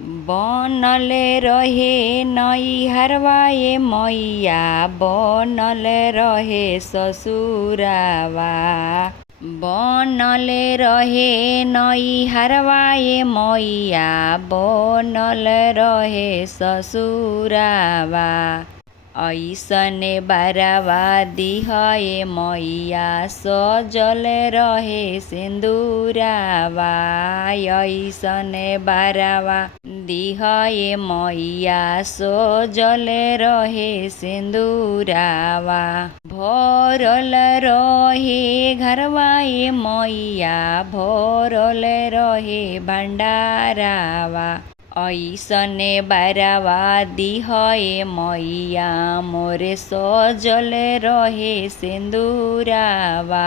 बनल रहे नैहरवा ये मैया, बनल रहे ससुरावा। बनल रहे नैहरवा ये मैया, बनल रहे ससुरावा। ऐसने बरवा दिहए मैया, सजल रहे सिंदूरावा। ऐसने बरवा दिहए मैया, सजल रहे सिंदूरावा। भरल रहे घरवा ये मैया, भरल रहे भंडारावा। ऐसने बरवा दिहए मैया, मोरे सजल रहे सिंदूरावा।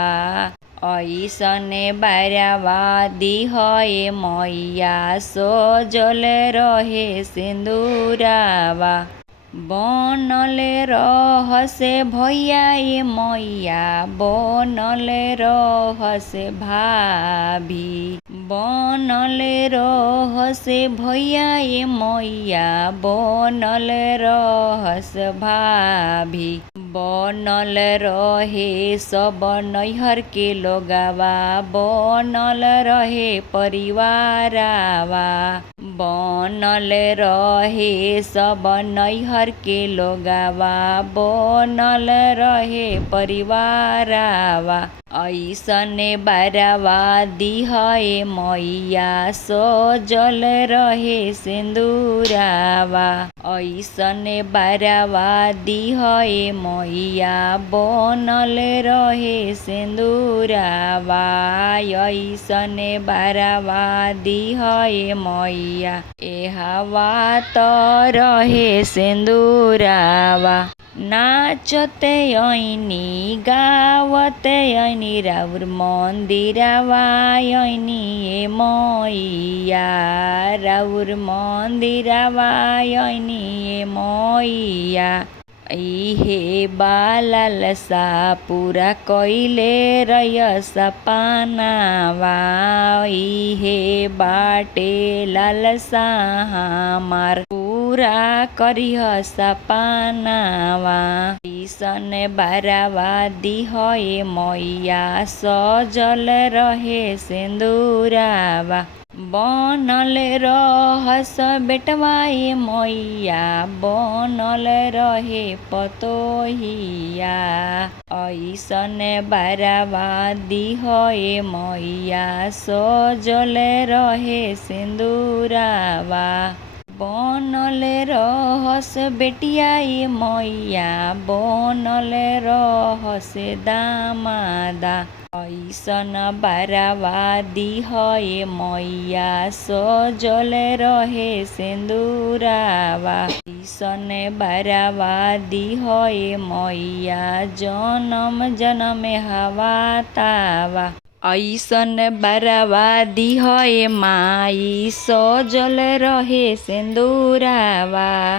ऐसने बरवा दिहए मैया, सजल रहे सिंदूरावा। बनल रहसे भैया ये मैया, बनल रहसे भाभी। बनल रहसे भैया ये मैया, बनल रहस भाभी। बनल रहे सब नैहर के लोगवा, बनल रहे परिवारावा। बनल रहे सब नैहर के लोगवा, बनल रहे परिवारावा। ऐसने बरवा दिहए मैया, सजल रहे सिंदूरावा। ऐसने बरवा दिहए मैया, बनल रहे सिंदूरावा। ऐसने बरवा दिहए मैया, एहवा त रहे सिंदूरावा। नाचते ऐनी गावते ऐनी, राउर मंदिरवा ऐनी ये मैया। राउर मंदिरवा ऐनी ये मैया। इहे बालसा पूरा कइले रयस पानावा। इहे बाटे लालसा हमार, पूरा करिह सपनावा। ऐसन बरवा दिहए मैया, सजल रहे सिंदूरावा। बनल रहस बेटवा ये मैया, बनल रहे पतोहिया। ऐसन बरवा दिहए मैया, सजल रहे सिंदूरावा। बनल रहस बेटिया ये मैया, बनल रहस दामादा। ऐसन बरवा दिहए मैया, सजल रहे सिंदूरावा। ऐसन बरवा दिहए मैया, जनम जनम हवा तावा। ऐसन बरवा दिहए माई, सजल रहे सिंदूरावा।